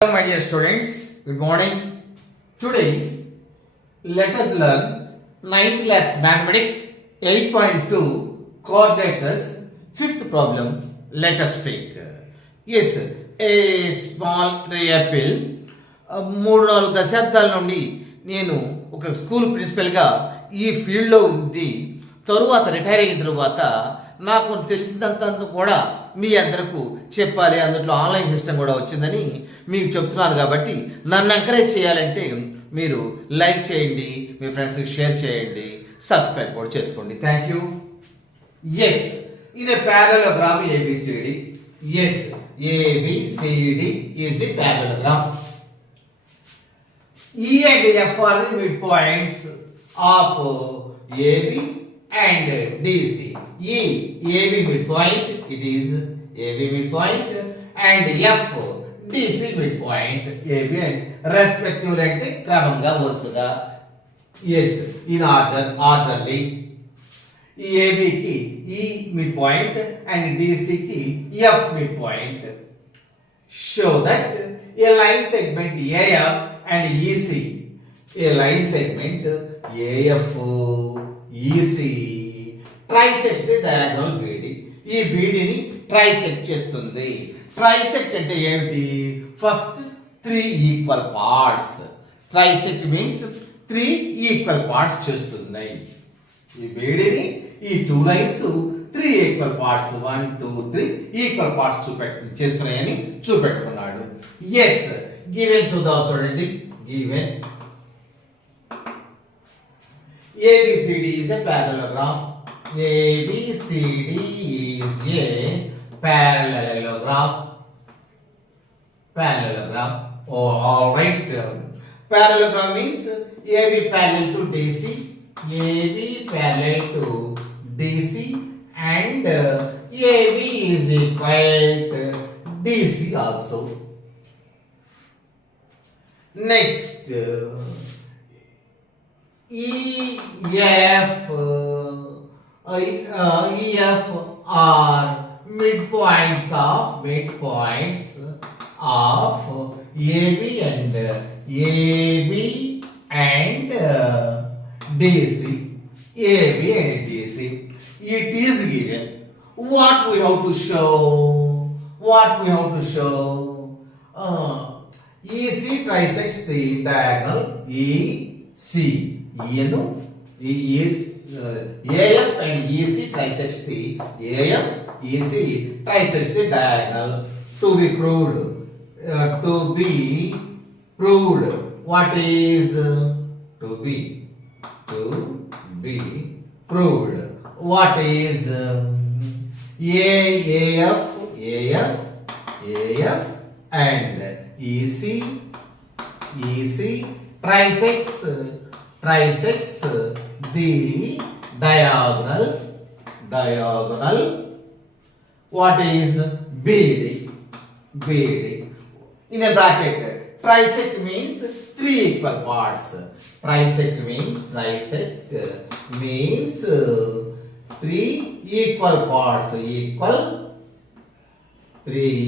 Hello my dear students, good morning. Today let us learn 9th class mathematics 8.2 quadrilaters. Fifth problem, let us take. Yes, a small tray apple. 3-4 దశాబ్దాల నుండి నేను ఒక school ప్రిన్సిపల్గా ఈ ఫీల్డ్లో ఉండి తరువాత retire అయిన తరువాత నాకు తెలిసినంత కూడా మీ అందరకు చెప్పాలి, అందులో ఆన్లైన్ సిస్టమ్ కూడా వచ్చిందని మీకు చెప్తున్నాను. కాబట్టి నన్ను ఎంకరేజ్ చేయాలంటే మీరు లైక్ చేయండి, మీ ఫ్రెండ్స్కి షేర్ చేయండి, సబ్స్క్రైబ్ కూడా చేసుకోండి. Thank you. ఎస్, ఇది parallelogram ABCD. Yes, ABCD is the parallelogram. E and F are the midpoints of AB and DC. AB midpoint, it is AB midpoint, and F DC midpoint, AB and respectively అంటే క్రమంగా వరుసగా. yes, in orderly. ఈ AB కి E midpoint and DC కి F midpoint. Show that a line segment AF and EC, a line segment AF EC trisects the diagonal BD. ఈ BDని trisect చేస్తుంది. Trisect అంటే ఏమిటి? First 3 equal parts. Trisect means 3 equal parts చేస్తున్నాయి. ఈ BDని ఈ 2 lines 3 equal parts 1 2 3 equal parts చేస్తున్నాయని చూపెట్టుకున్నాడు. Yes, given చూద్దాం చూడండి. Given ABCD is a parallelogram. ABCD is a parallelogram. Oh, all right. Parallelogram means AB parallel to DC, AB parallel to DC, and AB is equal to DC also. Next, EF are midpoints of AB and DC. AB and DC. It is given. What we have to show? EC trisects the diagonal EC. AF and EC trisects the AF, EC trisects the diagonal. To be proved. What is to be proved? What is AF and EC trisects the diagonal. What is BD? In a bracket, trisect means 3 equal parts. Trisect means 3 equal parts. 3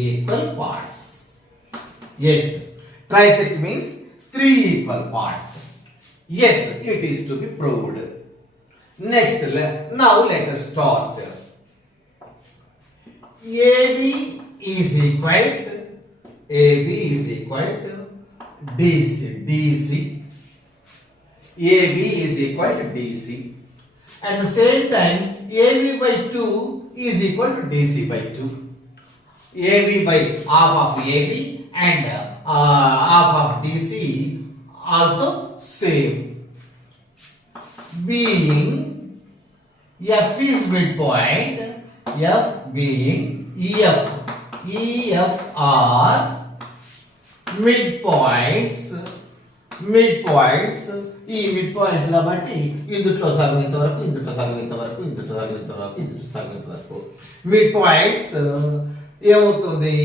equal parts. Yes, trisect means 3 equal parts. Yes, it is to be proved. Next, now let us start. AB is equal to DC. AB is equal to DC. At the same time, AB by 2 is equal to DC by 2. AB by half of AB and half of DC also same. Being F is midpoint, F being EF are midpoints. ఈ midpoints కాబట్టి ఇందులో సగం ఇంతవరకు, ఇందులో సగం ఇంతవరకు, ఇందులో సగం ఇంతవరకు, ఇందులో సగం ఇంతవరకు. midpoints ఏమవుతుంది?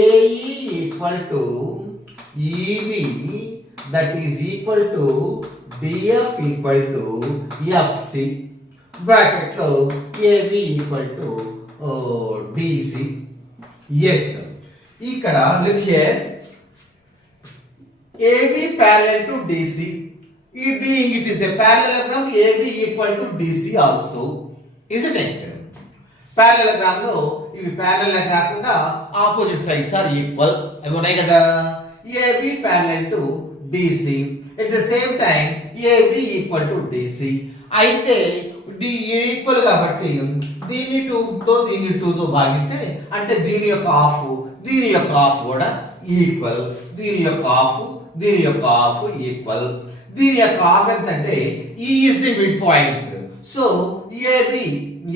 AE equal to EB, that is equal to DF equal to FC. Bracket లో AB equal to DC. Yes, ఇక్కడ look here, AB parallel to DC. It is a parallelogram, AB equal to DC also. Isn't it? Parallelogram లో ఇవి parallel కాకుండా opposite sides are equal. అవి ఉన్నాయి కదా. AB parallel to DC. At the same time AB equal to DC. అయితే D equal కాబట్టి దీన్ని 2 తో భాగిస్తే అంటే దీని యొక్క హాఫ్ కూడా ఈక్వల్. దీని యొక్క హాఫ్ ఈక్వల్. దీని యొక్క హాఫ్ ఎంత అంటే ఈ is the mid point. So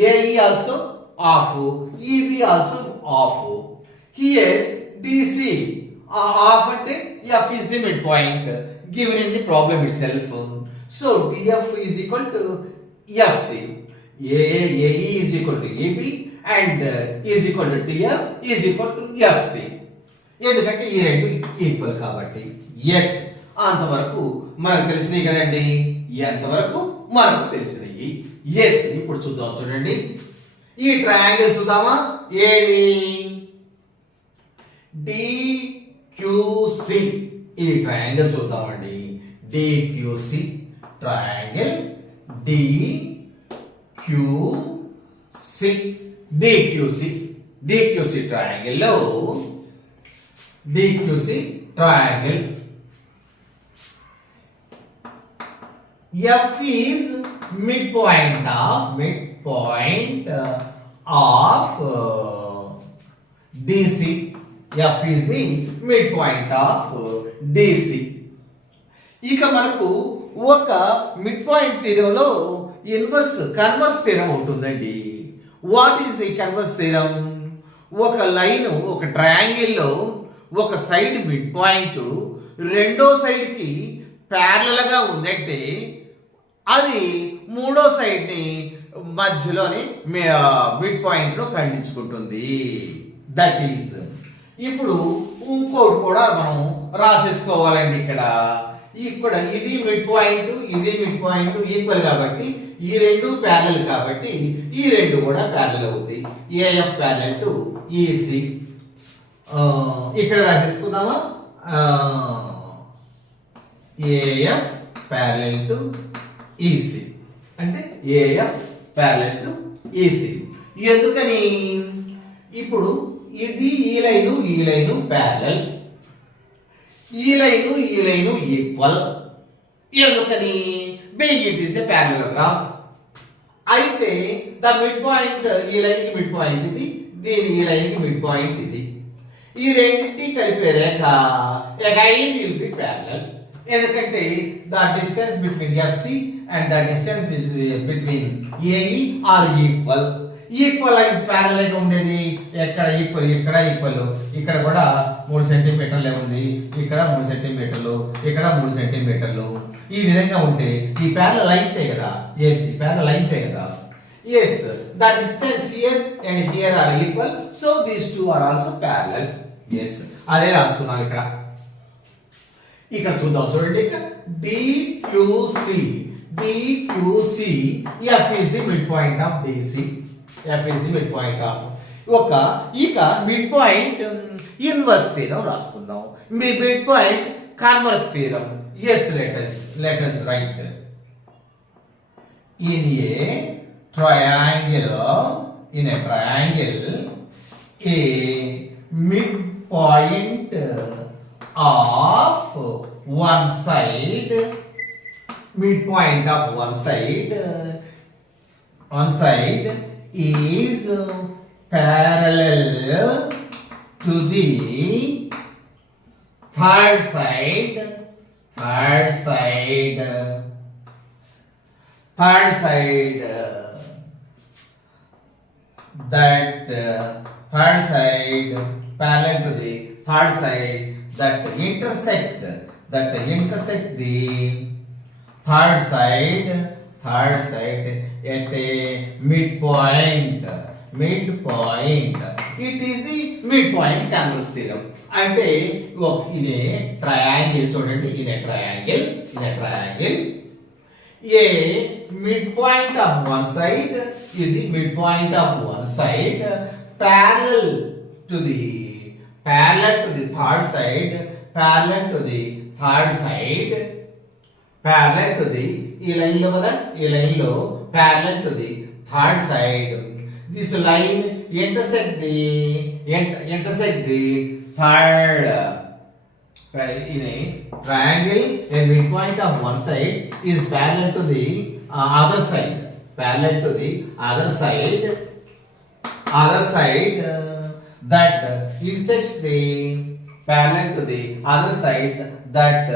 AE also half, EB also half. Here DC half అంటే F is the midpoint given in the problem itself. So DF is equal to FC. AE is equal to EB and is equal to DF is equal to FC. ఎందుకంటే ఈ రెండు equal కాబట్టి. Yes, అంతవరకు మనకు తెలిసినాయి కదండి. ఎంతవరకు మనకు తెలిసినాయి. Yes, ఇప్పుడు చూద్దాం. చూడండి ఈ ట్రయాంగిల్ చూద్దామా. ఏది? DQC. ఈ ట్రయాంగిల్ చూద్దామండి. DQC triangle. DQC ట్రయాంగిల్ లో DQC triangle F is midpoint of DC. F is the midpoint of DC. ఇక మనకు ఒక మిడ్ పాయింట్ థీరంలో కన్వర్స్ థీరం ఉంటుందండి. What is the converse theorem? ఒక లైన్, ఒక ట్రయాంగిల్లో ఒక సైడ్ మిడ్ పాయింట్ రెండో సైడ్కి ప్యారలల్ గా ఉందంటే అది మూడో సైడ్ని మధ్యలోని మిడ్ పాయింట్లో ఖండించుకుంటుంది. That is. ఇప్పుడు ఇంకోటి కూడా మనం రాసేసుకోవాలండి. ఇక్కడ ఇది మిడ్ పాయింట్, ఇది మిడ్ పాయింట్ ఈక్వల్ కాబట్టి ఈ రెండు ప్యారలల్ కాబట్టి ఈ రెండు కూడా ప్యారలల్ అవుతాయి. AF parallel to EC. ఇక్కడ రాసేసుకుందామా. AF ప్యారలల్ టు EC అంటే AF ప్యారలల్ టు EC. ఎందుకని? ఇప్పుడు ఇది ఈ లైను ప్యారలల్, ఈ లైను ఈక్వల్. ఎందుకని? Being it is a parallelogram. అయితే ద మిడ్ పాయింట్, ఈ లైన్కి మిడ్ పాయింట్ ఇది, ఈ లైన్కి మిడ్ పాయింట్ ఇది. ఈ రెండింటి కలిపే రేఖ అగైన్ విల్ బి ప్యారలల్. ఎందుకంటే the distance between FC and the distance between AE are equal. Equal lines parallel గా ఉండేది. ఎక్కడ ఈక్వల్? ఇక్కడ కూడా 3 సెంటీమీటర్లే ఉంది. ఇక్కడ 3 సెంటీమీటర్లు, ఇక్కడ 3 సెంటీమీటర్లు. ఈ విధంగా ఉంటే ఈ ప్యారలల్ లైన్సే కదా. ఎస్, ప్యారలల్ లైన్సే కదా. Yes, the distance here and here are equal. So these two are also parallel. Yes, అదే రాసుకున్నాం ఇక్కడ చూద్దాం. చూడండి DQC F is the midpoint of DC. F is the midpoint of ఇక మిడ్ పాయింట్ ఇన్వర్స్ థీరం రాసుకుందాం. Midpoint converse theorem. Yes, let us write in a triangle a midpoint of one side is parallel to the third side that third side parallel to the third side that intersect the third side at a midpoint. It is the midpoint converse theorem. అంటే ఇదే triangle. చూడండి, ఇదే triangle. A midpoint of one side is the midpoint of one side parallel to the third third side parallel to the ఈ line లో కదా ఈ line లో parallel to the third side this line intersect the third in a triangle. A midpoint of one side is parallel to the other side that intersects the parallel to the other side that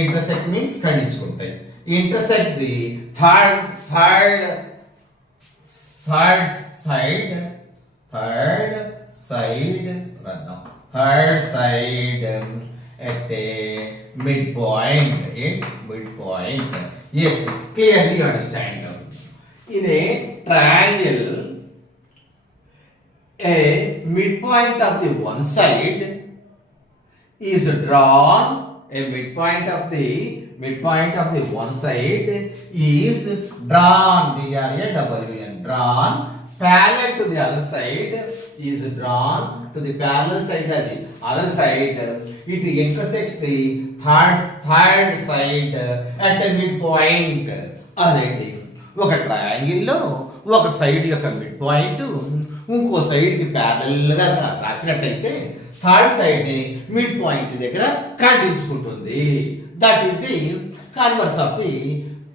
intersect means ఖండించుకుంటాయి. intersect the third side at a midpoint. Yes, clearly you understand. In a triangle, a midpoint of the one side is drawn. A midpoint of the one side is drawn. Drawn parallel to the other side is drawn to the parallel side of the other side. It intersects the third side at a midpoint. అదేంటి ఒక triangle లో ఒక side యొక్క midpoint ఇంకో side కి parallel గా రాసినట్లయితే third side ని మిడ్ పాయింట్ దగ్గర ఖండించుకుంటుంది. That is the converse of the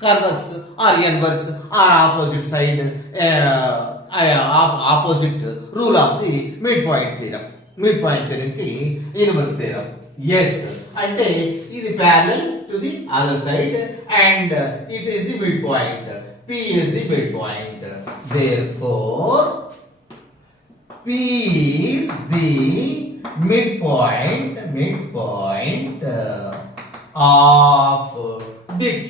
converse or inverse or opposite side opposite rule of the midpoint theorem. Midpoint థీరంకి ఇన్వర్స్ థీరం. ఎస్ అంటే ఇది parallel to the other side and it is the midpoint. P is the midpoint. Therefore, P is the midpoint of DQ.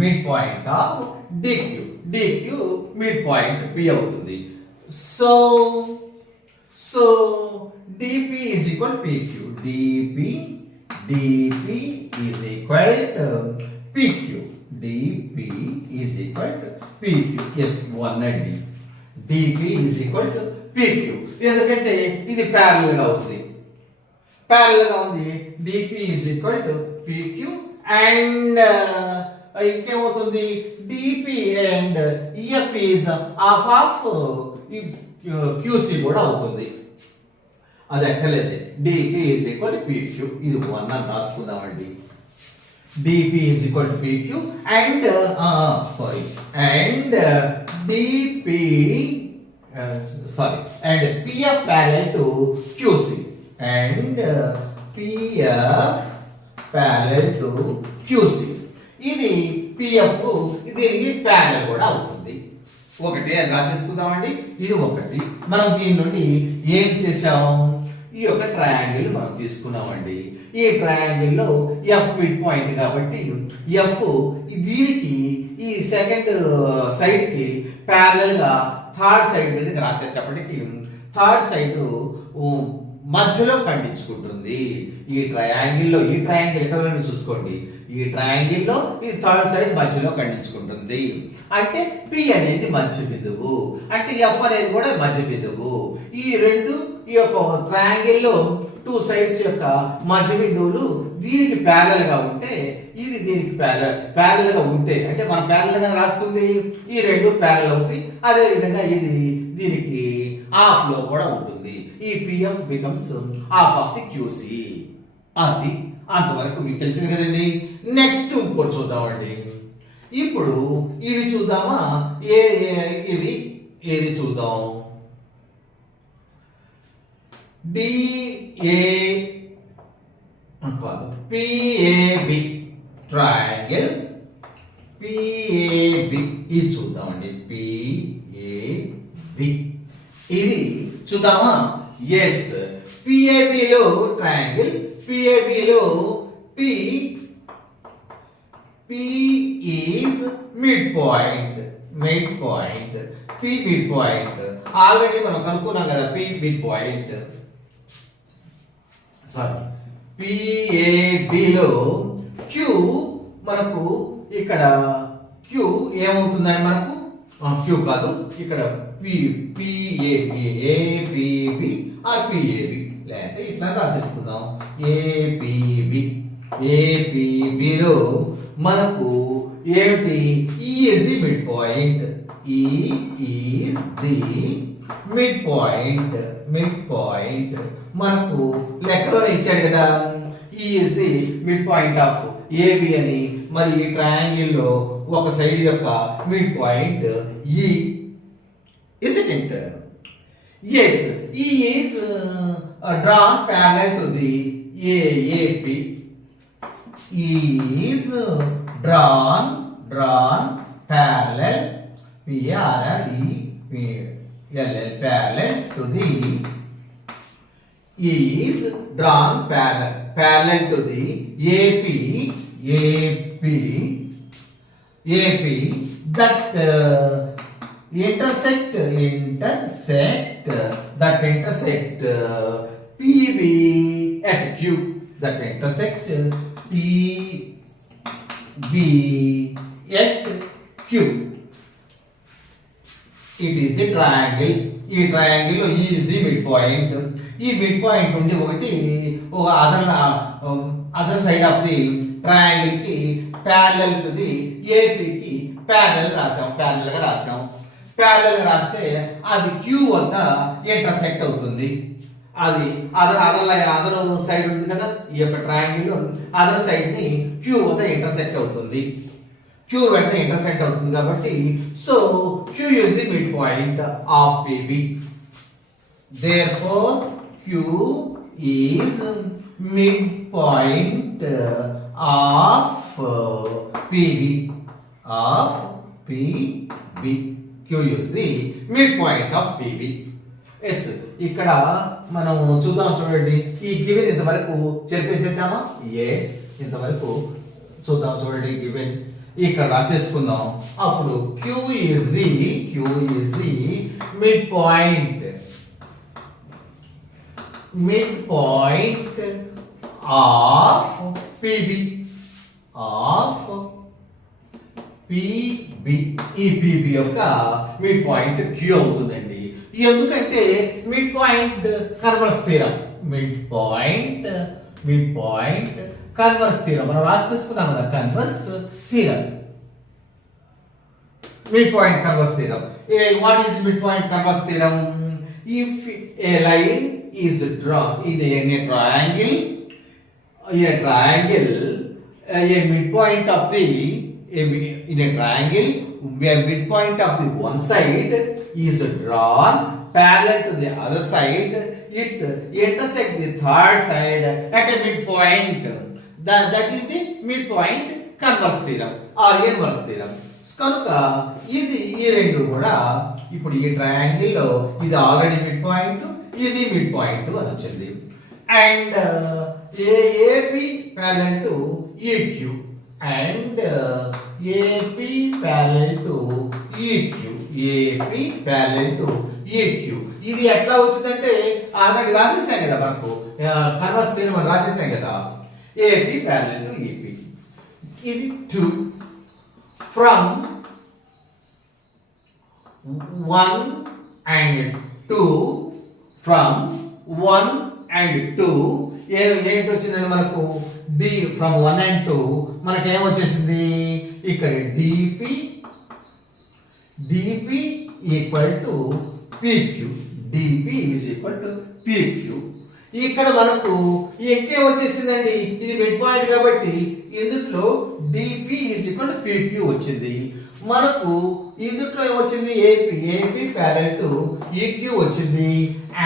Midpoint of DQ. DQ midpoint P అవుతుంది. So DP is equal to PQ. DP is equal to PQ. DP is equal to PQ. Yes, one and DP is equal to PQ. ఎందుకంటే ఇది parallel గా ఉంది. DP is equal to PQ and ఇంకేమవుతుంది DP and EF is half of QC కూడా అవుతుంది. అది ఎక్కలేదు. DP is equal to PQ. ఇది 1 అని రాసుకుందామండి. DP is equal to PQ and DP and PF parallel to QC and PF parallel to QC. ఇది PF ఇది parallel కూడా అవుతుంది. ఒకటి రాసేసుకుందామండి. ఇది ఒకటి. మనం దీని నుండి ఏం చేసాం? ఈ యొక్క ట్రయాంగిల్ మనం తీసుకున్నామండి. ఈ ట్రయాంగిల్ లో F మిడ్ పాయింట్ కాబట్టి F దీనికి ఈ సెకండ్ సైడ్ కి ప్యారలల్ గా థర్డ్ సైడ్ మీదకి రాసేటప్పటికి థర్డ్ సైడ్ మధ్యలో ఖండించుకుంటుంది. ఈ ట్రయాంగిల్ ఎక్కడ చూసుకోండి. ఈ ట్రయాంగిల్ లో ఈ థర్డ్ సైడ్ మధ్యలో ఖండించుకుంటుంది. అంటే P అనేది మధ్య బిందువు, అంటే F అనేది కూడా మధ్య బిందువు. ఈ యొక్క ట్రయాంగిల్ లో టూ సైడ్స్ యొక్క మధ్య బిందువులు దీనికి ప్యారలల్ గా ఉంటే ఇది దీనికి ప్యారలల్ గా ఉంటే అంటే మనం ప్యారలల్ గా రాసుకుంది ఈ రెండు ప్యారలల్ అవుతాయి. అదే విధంగా ఇది దీనికి హాఫ్ లో కూడా ఉంటుంది. ఈ PF becomes half of the QC. అది అంతవరకు మీకు తెలిసింది కదండి. నెక్స్ట్ ఇంకోటి చూద్దామండి. ఇప్పుడు ఇది చూద్దామా? ఏది చూద్దాం? PAB ట్రయాంగిల్ PAB ఇది చూద్దామండి. PAB ఇది చూద్దామా? ఎస్. PAB లో ట్రయాంగిల్ PAB లో P is midpoint. P midpoint already మనం కనుక్కున్నాం కదా. P midpoint PAB లో Q మనకు ఇక్కడ Q ఏమవుతుందండి? మనకు క్యూ కాదు, ఇక్కడ పిఏబి ఏపీబి ఆర్ పిఏబి, లేకపోతే ఇట్లా రాసేసుకుందాం. ఏపీబిలో మనకు ఏమిటి? E is the midpoint. E is the midpoint. మనకు లెక్కలోనే ఇచ్చాడు కదా, E is the midpoint of AB అని. మరి ఈ ట్రయాంగిల్ లో ఒక సైడ్ యొక్క midpoint E. Is it in? yes, E is drawn parallel to the AAP. E is drawn parallel parallel to the E is drawn parallel to the AP that intersect PB at Q, that intersect PB at Q. It is the triangle. ఈ triangle లో E is the midpoint. ఈ mid point నుండి ఒకటి other side of the triangle కి parallel to the AP కి parallel గా రాసాం. Parallel గా రాస్తే అది క్యూ వద్ద ఇంటర్సెక్ట్ అవుతుంది. అది అదర్ సైడ్ ఉంది కదా, ఈ యొక్క ట్రయాంగిల్ అదర్ సైడ్ ని క్యూ వద్ద ఇంటర్సెక్ట్ అవుతుంది. క్యూ వద్ద ఇంటర్సెక్ట్ అవుతుంది కాబట్టి so Q is the midpoint of PB. therefore Q is midpoint of PB. Q is the midpoint of PB. Yes, ఇక్కడ మనం చూడండి. ఈ గివెన్ ఇంతవరకు చెప్పేసేద్దామా? ఎస్, ఇంతవరకు చూద్దాం. చూడండి గివెన్ ఇక్కడ రాసేసుకుందాం. అప్పుడు Q is the midpoint of PB. ఈ PB యొక్క మిడ్ పాయింట్ Q అవుతుందండి. ఎందుకంటే mid point converse theorem. Midpoint converse theorem మనం రాసుకున్నాం కదా, converse theorem. Midpoint converse theorem. What is mid point converse theorem? If A line is drawn in a triangle, a midpoint of the in a triangle, where midpoint of the one side is drawn parallel to the other side, it intersects the third side at a midpoint. That is the midpoint converse theorem or inverse theorem. కనుక ఇది ఈ రెండు కూడా ఇప్పుడు ఈ triangle లో ఇది already mid point, ఇది మిడ్ పాయింట్ అని వచ్చింది. And AP parallel to EQ and AP parallel to EQ. ఇది ఎట్లా వచ్చిందంటే ఆల్రెడీ రాసేసాం కదా, మనకు కన్వర్స్ థీరం అని రాసేసాం కదా. AP parallel to EP. ఇది 2 from 1 and 2 from 1 and 2 ఏంటి వచ్చిందండి మనకు? D from 1 and 2 మనకి ఏం వచ్చేసింది? ఇక్కడ DP equal to PQ. DP is equal to PQ. ఇక్కడ మనకు ఇంకే వచ్చేసిందండి, ఇది మిడ్ పాయింట్ కాబట్టి ఇందులో DP is equal to PQ వచ్చింది. మనకు ఇందులో ఏమొచ్చింది? ఏపీ ప్యారలల్ టు EQ వచ్చింది.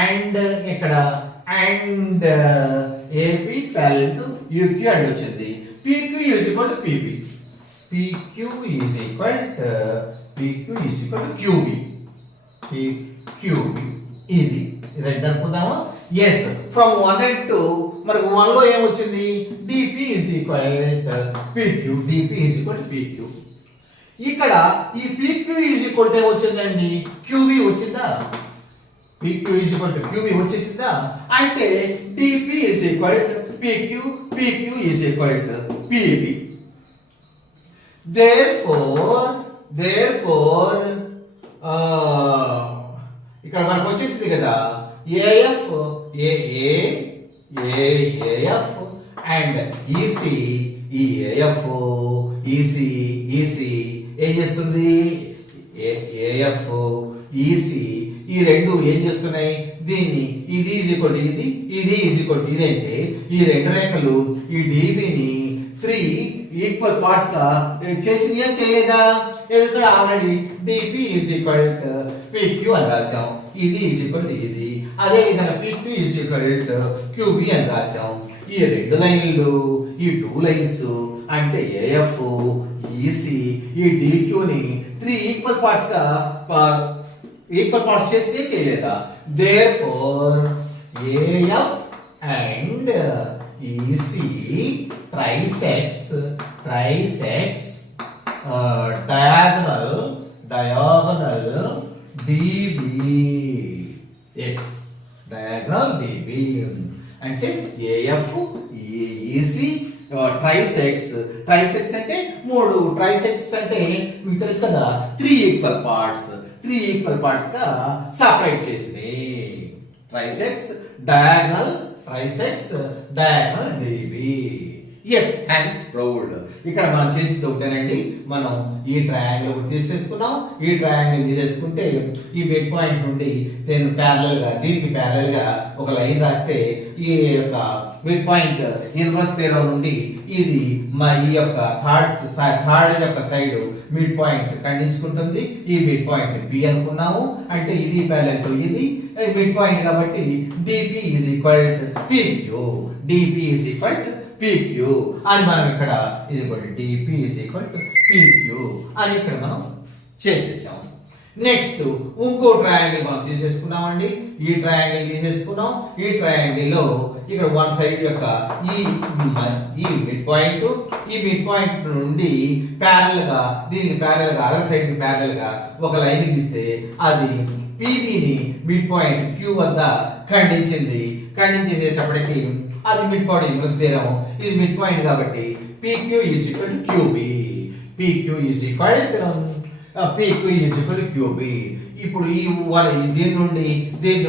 అండ్ ఇక్కడ and AP parallel to EQ and వచ్చింది. PQ is equal to PB. PQ is equal to QB. ఇది రెండు అనుకుందామా? ఎస్, ఫ్రమ్ 1 and 2 మనకు 1 లో ఏమొచ్చింది? DP is equal PQ. DP is equal to PQ. ఇక్కడ ఈ PQ ఈజ్ ఈక్వల్ టు ఏమొచ్చిందండి? QB వచ్చిందా? PQ is equal to QB వచ్చేసిందా? అంటే DP is equal to PQ is equal to PB. Therefore ఇక్కడ మనకు వచ్చేసింది కదా ఏఎఫ్ ఏఎఫ్ అండ్ ఈసి. ఈ ఏఎఫ్ ఈసి ఏం చేస్తుంది? ఏఎఫ్ ఈసి ఈ రెండు ఏం చేస్తున్నాయి? దీన్ని ఇది ఈజ్ ఈక్వల్ ఇది ఈజ్ ఈక్వల్ ఇది అంటే ఈ రెండు రేఖలు ఈ డిబిని 3 ఈక్వల్ పార్ట్స్ గా చేసిందా చేయలేదా? ఇక్కడ already DP is equal PQ అని రాసాం. ఇది ఈజ్ ఈక్వల్ ఇది, అదే విధంగా పిక్యూ ఈజ్ ఈక్వల్ క్యూబి అని రాసాం. ఈ రెండు లైన్లు ఈ 2 లైన్స్ అంటే ఏఎఫ్ ఈసి ఈ డిక్యూని 3 ఈక్వల్ పార్ట్స్ గా చేస్తే చేయలేదా? Therefore AF and EC trisects diagonal DB. Yes, diagonal DB అంటే AF EC ట్రైసెక్స్ అంటే 3 ట్రైసెక్స్ అంటే మీకు తెలుసు కదా 3 ఈక్వల్ పార్ట్స్ గా సెపరేట్ చేసినాయి. Trisects diagonal DB. Yes, and proved. ఇక్కడ మనం చేసేది ఒకటేనండి, మనం ఈ ట్రయాంగిల్ ఒకటి తీసేసుకున్నాం. ఈ ట్రయాంగిల్ తీసేసుకుంటే ఈ మిడ్ పాయింట్ నుండి దీనికి ప్యారలల్ గా ఒక లైన్ రాస్తే ఈ యొక్క మిడ్ పాయింట్ ఇన్వర్స్ థీరం నుండి ఇది ఈ యొక్క థర్డ్ యొక్క సైడ్ మిడ్ పాయింట్ ఖండించుకుంటుంది. ఈ మిడ్ పాయింట్ P అనుకున్నాము అంటే ఇది ప్యారలల్ తో ఇది మిడ్ పాయింట్ కాబట్టి DP is equal to PQ. DP is equal to PQ అని మనం ఇక్కడ ఇది కూడా DP is equal to PQ అని ఇక్కడ మనం చేసేసాం. నెక్స్ట్ ఇంకో ట్రయాంగిల్ మనం తీసేసుకున్నామండి. ఈ ట్రయాంగిల్ తీసేసుకున్నాం. ఈ ట్రయాంగిల్ లో ఇక్కడ వన్ సైడ్ యొక్క ఈ మిడ్ పాయింట్ నుండి ప్యారల్ గా అదర్ సైడ్ ప్యారల్ గా ఒక లైన్ గీస్తే అది PBని మిడ్ పాయింట్ Q వద్ద ఖండించేటప్పటికి అది మిడ్ పాయింట్ ఇన్వర్స్ థీరం. ఇది మిడ్ పాయింట్ కాబట్టి PQ is equal to QB. PQ is equal to QB. ఇప్పుడు దీని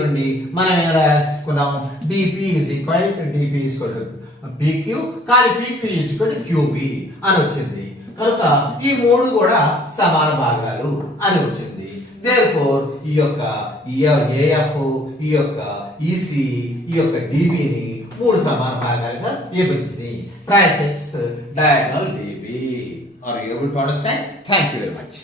నుండి మనం ఏం రాసుకున్నాం? DP is equal to PQ కానీ PQ is equal to QB అని వచ్చింది. కనుక ఈ 3 కూడా సమాన భాగాలు అని వచ్చింది. దేర్ఫోర్ ఈ యొక్క AF ఈ యొక్క EC ఈ యొక్క DBని 3 సమాన భాగాలుగా విభజించింది. ట్రైసెక్స్ diagonal DB. Are you able to understand? Thank you very much.